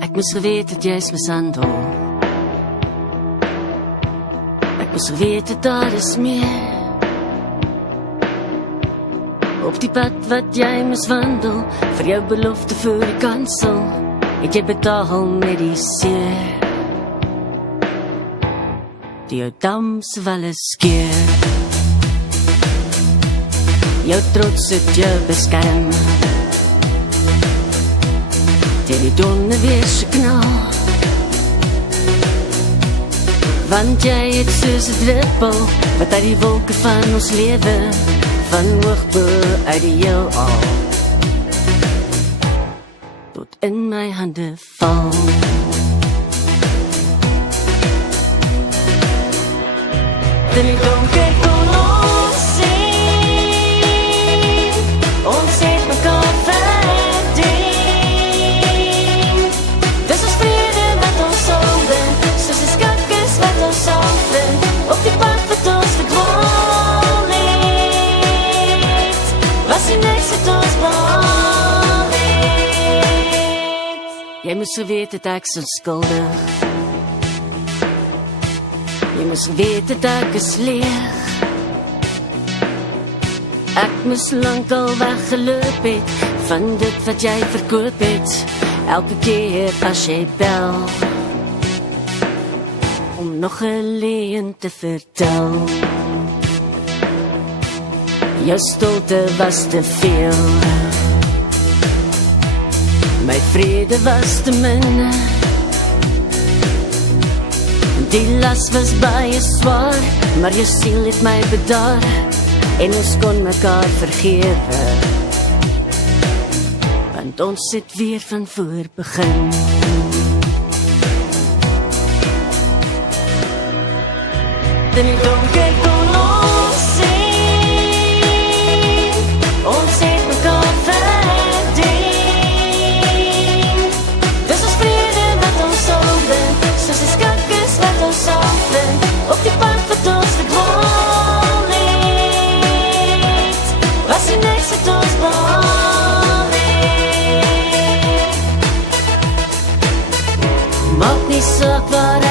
Ek moes geweet het jy is mishandel. Ek moes geweet het daar is meer. Op die pad wat jy miswandel, vir jou belofte voor die kansel, het jy betaal met die seer. Die jou damse walle skeer. Jou trots het jou beskerm. Teen die donne wees knal. Want jy het soos 'n druppel, wat uit die wolke van ons lewe, van hoogbo uit die heelal, tot in my hande val. In die donker kon ons sien, ons het mekaar verdien. Dis ons vrede wat ons sonde, soos die skatkis wat ons salven, op die pad wat ons verdwaal het, was die niks wat ons behaal het. Jy moes geweet het ek is onskuldig. Jy moes weet dat ek is leeg. Ek moes lang al weggeloop het van dit wat jy verkoop het, elke keer as jy bel, om nog 'n leuen te vertel. Jou stilte was te veel, my vrede was te min. Die las was baie swaar, maar jou siel het my bedaar, en ons kon mekaar vergewe, want ons het weer van voor begin. In die donker kon ons sien, ons het mekaar verdien. Dis ons vrede wat ons sonde, soos die skatkis wat ons salven, op die pad wat ons verdwaal het, was die niks wat ons behaal het. Maak nie saak waar